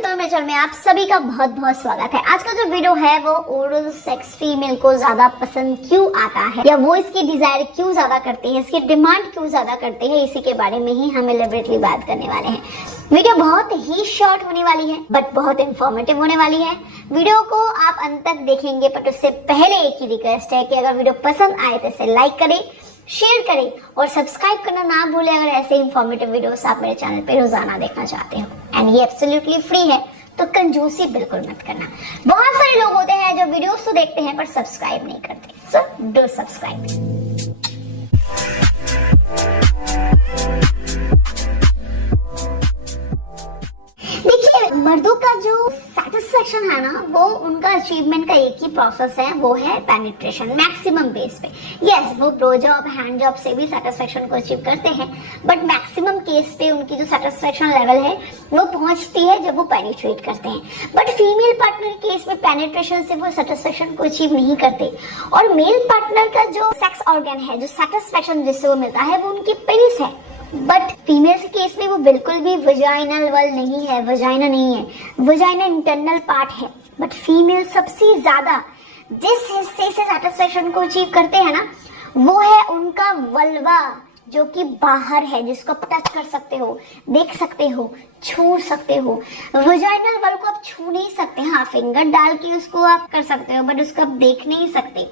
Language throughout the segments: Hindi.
दोस्तों, मेरे चैनल में आप सभी का बहुत बहुत स्वागत है। आज का जो वीडियो है वो ओरल सेक्स फीमेल को ज्यादा पसंद क्यों आता है या वो इसकी डिजायर क्यों ज्यादा करती है, इसकी डिमांड क्यों ज्यादा करती है, इसी के बारे में ही हम एलिबरेटली बात करने वाले हैं। वीडियो बहुत ही शॉर्ट होने वाली है बट बहुत इंफॉर्मेटिव होने वाली है। वीडियो को आप अंत तक देखेंगे बट उससे पहले एक ही रिक्वेस्ट है कि अगर वीडियो पसंद आए तो इसे लाइक करें, शेयर करें और सब्सक्राइब करना ना भूलें अगर ऐसे इंफॉर्मेटिव वीडियोस आप मेरे चैनल पे रोजाना देखना चाहते हो। एंड ये एब्सोल्युटली फ्री है, तो कंजूसी बिल्कुल मत करना। बहुत सारे लोग होते हैं जो वीडियोस तो देखते हैं पर सब्सक्राइब नहीं करते, सो डू सब्सक्राइब। मर्दों का जो सेटिस्फेक्शन है ना, वो उनका अचीवमेंट का एक ही प्रोसेस है, वो है पेनिट्रेशन मैक्सिमम बेस पे। यस, वो ब्लो जॉब, हैंड जॉब से भी सेटिस्फेक्शन को अचीव करते हैं बट मैक्सिमम केस पे उनकी जो सेटिस्फेक्शन लेवल है वो पहुंचती है जब वो पेनिट्रेट करते हैं। बट फीमेल पार्टनर केस में पेनिट्रेशन से वो सेटिस्फेक्शन को अचीव नहीं करते। और मेल पार्टनर का जो सेक्स ऑर्गन है, जो सेटिस्फेक्शन जिससे वो मिलता है, वो उनकी पेनिस है। बट फीमेल के केस में वो बिल्कुल भी वजाइनल वल नहीं है, वजाइना नहीं है, वजाइना इंटरनल पार्ट है। बट फीमेल सबसे ज्यादा जिस हिस्से से सेटिस्फेक्शन को अचीव करते हैं ना, वो है उनका वल्वा, जो कि बाहर है, जिसको आप टच कर सकते हो, देख सकते हो, छू सकते हो। वजाइनल वल को आप छू नहीं सकते, हाँ फिंगर डाल के उसको आप कर सकते हो बट उसको आप देख नहीं सकते।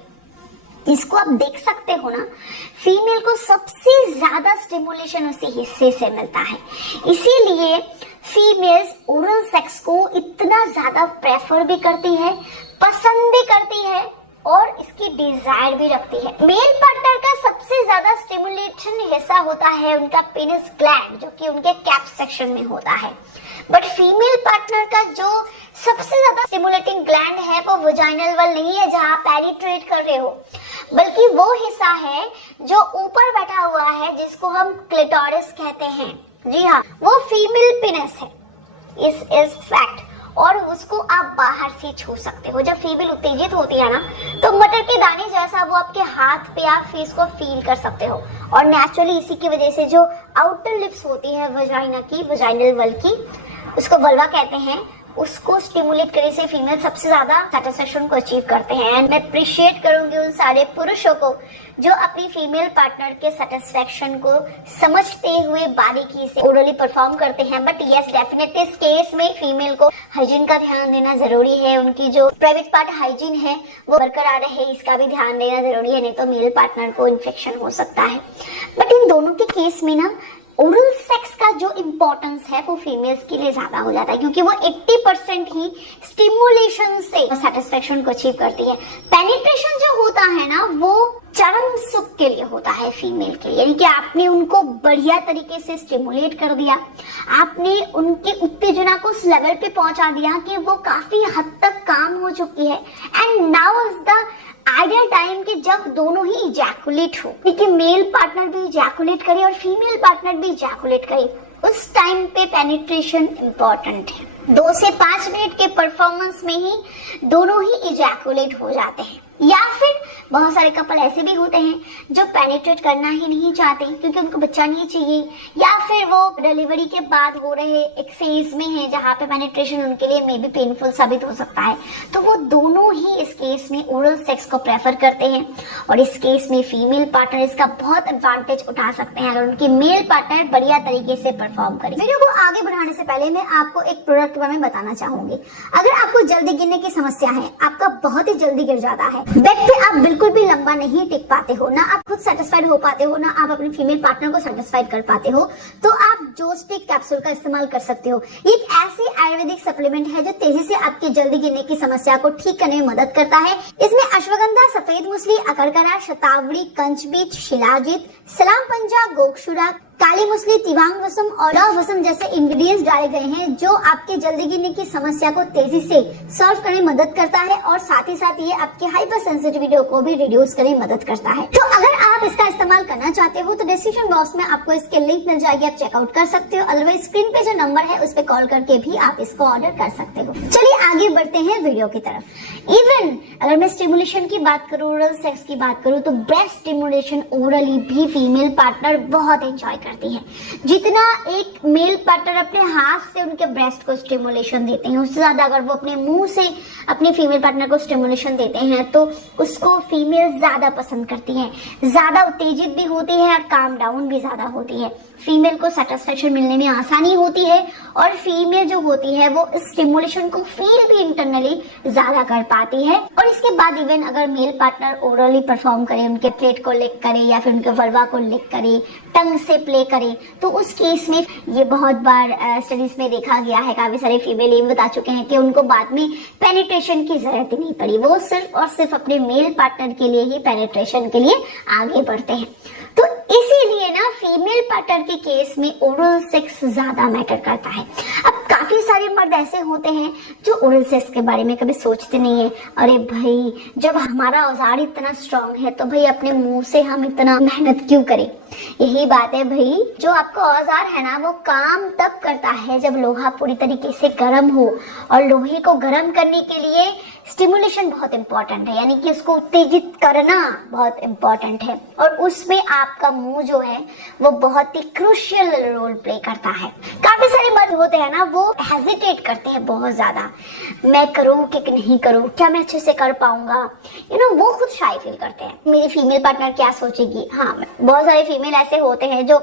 इसको आप देख सकते हो ना, फीमेल को सबसे ज्यादा स्टिमुलेशन उसी हिस्से से मिलता है। इसीलिए फीमेल्स ओरल सेक्स को इतना ज्यादा प्रेफर भी करती है, पसंद भी करती है और इसकी डिजायर भी रखती है। मेल पार्टनर का सबसे ज्यादा स्टिमुलेशन हिस्सा होता है उनका पेनिस ग्लैंड, जो कि उनके कैप सेक्शन में होता है। बट फीमेल पार्टनर का जो सबसे ज्यादा स्टिमुलेटिंग ग्लैंड है वो वजाइनल वल नहीं है जहां आप पेनिट्रेट कर रहे हो, बल्कि वो हिस्सा है जो ऊपर बैठा हुआ है, जिसको हम क्लिटोरिस कहते हैं। जी हाँ, वो फीमेल पेनिस है, इस फैक्ट। और उसको आप बाहर से छू सकते हो। जब फीमेल उत्तेजित होती है ना, तो मटर के दाने जैसा वो आपके हाथ पे आप फेस को फील कर सकते हो। और नेचुरली इसी की वजह से जो आउटर लिप्स होती है वजाइना की, वजाइनल वल की, उसको वल्वा कहते हैं, उसको स्टिमुलेट करने से फीमेल सबसे ज्यादा सेटिस्फेक्शन को अचीव करते हैं। एंड मैं अप्रिशिएट करूंगी उन सारे पुरुषों को जो अपनी फीमेल पार्टनर के सेटिस्फेक्शन को समझते हुए बारीकी से ओरली परफॉर्म करते हैं। बट यस, डेफिनेटली इस केस में फीमेल को हाइजीन का ध्यान देना जरूरी है। उनकी जो प्राइवेट पार्ट हाइजीन है वो बरकरार रहे, इसका भी ध्यान देना जरूरी है, नहीं तो मेल पार्टनर को इन्फेक्शन हो सकता है। बट इन दोनों के केस में ना ओरल सेक्स का जो इम्पोर्टेंस है वो फीमेल्स के लिए ज्यादा हो जाता है, क्योंकि वो 80% ही स्टिमुलेशन से सेटिस्फेक्शन को अचीव करती है। पेनिट्रेशन जो होता है ना, वो चरम सुख के लिए होता है फीमेल के लिए, यानी कि आपने उनको बढ़िया तरीके से स्टिमुलेट कर दिया, आपने उनके उत्तेजना को उस लेवल पे पहुंचा दिया कि वो काफी हद तक काम हो चुकी है। And now is the ideal time कि जब दोनों ही इजैकुलेट हो, क्योंकि मेल पार्टनर भी इजैकुलेट करे और फीमेल पार्टनर भी इजैकुलेट करे, उस टाइम पे पेनिट्रेशन इंपॉर्टेंट है। 2 से 5 मिनट के परफॉर्मेंस में ही दोनों ही इजैकुलेट हो जाते हैं। या फिर बहुत सारे कपल ऐसे भी होते हैं जो पेनिट्रेट करना ही नहीं चाहते क्योंकि उनको बच्चा नहीं चाहिए, या फिर वो डिलीवरी के बाद हो रहे एक फेज में है जहाँ पे पेनिट्रेशन उनके लिए मे बी पेनफुल साबित हो सकता है। तो वो दोनों ही इस केस में ओरल सेक्स को प्रेफर करते हैं और इस केस में फीमेल पार्टनर इसका बहुत एडवांटेज उठा सकते हैं अगर उनकी मेल पार्टनर बढ़िया तरीके से परफॉर्म करे। वीडियो को आगे बढ़ाने से पहले मैं आपको एक प्रोडक्ट के बारे में बताना चाहूंगी। अगर आपको जल्दी गिरने की समस्या है, आपका बहुत ही जल्दी गिर जाता है, बेड पे आप बिल्कुल भी लंबा नहीं टिक पाते हो, ना आप खुद सेटिस्फाइड हो पाते हो, ना आप अपने फीमेल पार्टनर को सेटिस्फाइड कर पाते हो, तो आप जोस्टिक कैप्सूल का इस्तेमाल कर सकते हो। ये एक ऐसी आयुर्वेदिक सप्लीमेंट है जो तेजी से आपकी जल्दी गिरने की समस्या को ठीक करने में मदद करता है। इसमें अश्वगंधा, सफेद मूसली, अकरकरा, शतावरी, कंचबीज, शिलाजीत, सलाम पंजा, गोक्षुरा, काली मूसली, तिवांग वसम और वसम जैसे इंग्रेडिएंट्स डाले गए हैं जो आपके जल्दी गिरने की समस्या को तेजी से सॉल्व करने में मदद करता है और साथ ही साथ ये आपके हाइपर सेंसिटिविटी को भी रिड्यूस करने में मदद करता है। तो अगर आप इसका इस्तेमाल करना चाहते हो तो डिस्क्रिप्शन बॉक्स में आपको इसके लिंक मिल जाएगी, आप चेकआउट कर सकते हो। अदरवाइज स्क्रीन पे जो नंबर है उस पर कॉल करके भी आप इसको ऑर्डर कर सकते हो। चलिए आगे बढ़ते हैं वीडियो की तरफ। इवन अगर मैं स्टिमुलेशन की बात करूँ, ओरल सेक्स की बात करूँ, तो बेस्ट स्टिमुलेशन ओरली भी फीमेल पार्टनर बहुत एंजॉय करती है। जितना एक मेल पार्टनर अपने हाथ से उनके ब्रेस्ट को स्टिमुलेशन देते हैं, उससे ज्यादा अगर वो अपने मुंह से अपने फीमेल पार्टनर को स्टिमुलेशन देते हैं तो उसको फीमेल ज्यादा पसंद करती है, ज्यादा उत्तेजित भी होती है और काम डाउन भी ज्यादा होती है। फीमेल को सेटिस्फेक्शन मिलने में आसानी होती है और फीमेल जो होती है वो स्टिमुलेशन को फील भी इंटरनली ज्यादा कर पाती है। और इसके बाद इवन अगर मेल पार्टनर ओरली परफॉर्म करे, उनके प्लेट को लिक करे या फिर उनके वल्वा को लिक करे, टंग से प्ले करे, तो उस केस में ये बहुत बार स्टडीज में देखा गया है, काफी सारे फीमेल ये बता चुके हैं कि उनको बाद में पेनिट्रेशन की जरूरत ही नहीं पड़ी, वो सिर्फ और सिर्फ अपने मेल पार्टनर के लिए ही पेनिट्रेशन के लिए आगे बढ़ते हैं। तो इसीलिए ना फीमेल पार्टनर के केस में ओरल सेक्स ज्यादा मैटर करता है। अब काफी सारे मर्द ऐसे होते हैं जो ओरल सेक्स के बारे में कभी सोचते नहीं है। अरे भाई, जब हमारा औजार इतना स्ट्रांग है तो भाई अपने मुंह से हम इतना मेहनत क्यों करें। यही बात है भाई, जो आपका औजार है ना वो काम तब करता है जब लोहा पूरी तरीके से गर्म हो, और लोहे को गर्म करने के लिए स्टिमुलेशन बहुत इंपॉर्टेंट है, यानी कि उसको उत्तेजित करना बहुत इंपॉर्टेंट है, और उसमें आपका मुंह जो है वो बहुत ही क्रूशियल रोल प्ले करता है। काफी सारे मर्द होते हैं ना वो हेजिटेट करते हैं बहुत ज्यादा, मैं करूं कि नहीं करूं, क्या मैं अच्छे से कर पाऊंगा, वो खुद शाय फील करते हैं, मेरी फीमेल पार्टनर क्या सोचेगी। हाँ, बहुत सारे फीमेल ऐसे होते हैं जो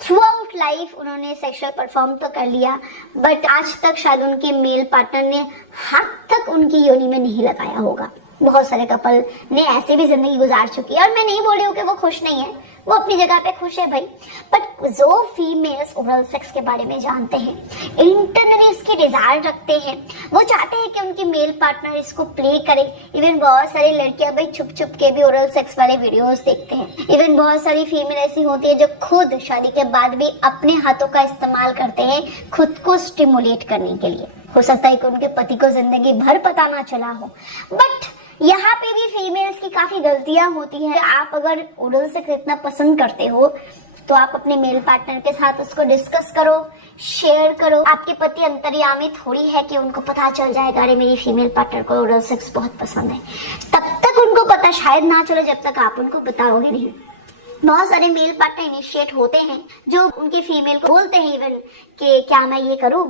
थ्रू आउट लाइफ उन्होंने सेक्सुअल परफॉर्म तो कर लिया, बट आज तक शायद उनके मेल पार्टनर ने हाथ तक उनकी योनि में नहीं लगाया होगा। बहुत सारे कपल ने ऐसे भी जिंदगी गुजार चुकी है, और मैं नहीं बोल रही हूँ कि वो खुश नहीं है, वो अपनी जगह पे खुश है भाई। बट जो फीमेल्स ओरल सेक्स के बारे में जानते हैं, इंटरनली इसकी डिजायर रखते हैं, वो चाहते हैं कि उनकी मेल पार्टनर इसको प्ले करे। इवन बहुत सारी लड़कियां भाई छुप छुप के भी ओरल सेक्स वाले वीडियोस देखते हैं। इवन बहुत सारी फीमेल ऐसी होती है जो खुद शादी के बाद भी अपने हाथों का इस्तेमाल करते हैं खुद को स्टिमुलेट करने के लिए। हो सकता है कि उनके पति को जिंदगी भर पता ना चला हो, बट यहाँ पे भी फीमेल्स की काफी गलतियां होती है। आप अगर ओरल सेक्स इतना पसंद करते हो तो आप अपने मेल पार्टनर के साथ उसको डिस्कस करो, शेयर करो। आपके पति अंतर्यामी थोड़ी है कि उनको पता चल जाएगा अरे मेरी फीमेल पार्टनर को ओरल सेक्स बहुत पसंद है। तब तक उनको पता शायद ना चले जब तक आप उनको बताओगे नहीं। बहुत सारे मेल पार्टनर इनिशिएट होते हैं जो उनकी फीमेल को बोलते हैं इवन कि क्या मैं ये करूं,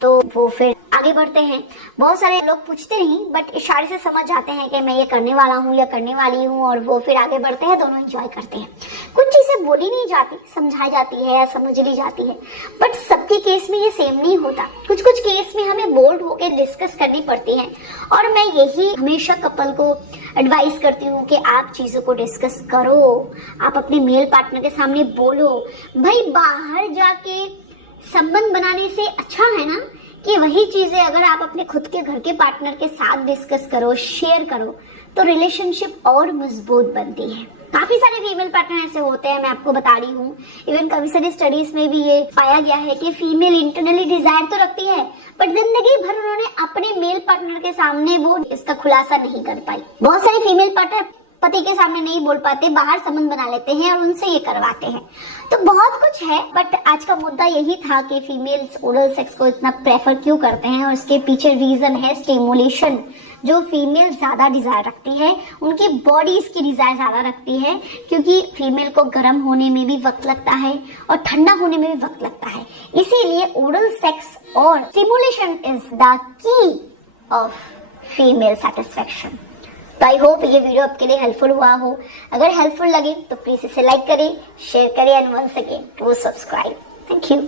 तो वो फिर आगे बढ़ते हैं। बहुत सारे लोग पूछते नहीं बट इशारे से समझ जाते हैं कि मैं ये करने वाला हूँ या करने वाली हूँ, और वो फिर आगे बढ़ते हैं, दोनों एंजॉय करते हैं। कुछ चीजें बोली नहीं जाती, समझाई जाती है या समझ ली जाती है, बट सबके केस में ये सेम नहीं होता। कुछ कुछ केस में हमें बोल्ड होकर डिस्कस करनी पड़ती है, और मैं यही हमेशा कपल को एडवाइस करती हूँ कि आप चीजों को डिस्कस करो, आप अपने मेल पार्टनर के सामने बोलो। भाई बाहर जाके संबंध बनाने से अच्छा है ना कि वही चीजें अगर आप अपने खुद के घर के पार्टनर के साथ डिस्कस करो, शेयर करो, तो रिलेशनशिप और मजबूत बनती है। काफी सारे फीमेल पार्टनर ऐसे होते हैं, मैं आपको बता रही हूँ, इवन काफी सारी स्टडीज में भी ये पाया गया है कि फीमेल इंटरनली डिजायर तो रखती है बट जिंदगी भर उन्होंने अपने मेल पार्टनर के सामने वो इसका खुलासा नहीं कर पाई। बहुत सारे फीमेल पार्टनर पति के सामने नहीं बोल पाते, बाहर संबंध बना लेते हैं और उनसे ये करवाते हैं। तो बहुत कुछ है, बट आज का मुद्दा यही था कि फीमेल्स ओरल सेक्स को इतना प्रेफर क्यों करते हैं, और इसके पीछे रीजन है स्टिमुलेशन। जो फीमेल ज्यादा डिजायर रखती है, उनकी बॉडी इसकी डिजायर ज्यादा रखती है, क्योंकि फीमेल को गर्म होने में भी वक्त लगता है और ठंडा होने में भी वक्त लगता है। इसीलिए ओरल सेक्स और stimulation is the key of female satisfaction. तो आई होप ये वीडियो आपके लिए हेल्पफुल हुआ हो। अगर हेल्पफुल लगे तो प्लीज इसे लाइक करें, शेयर करें, and once again to subscribe. Thank you.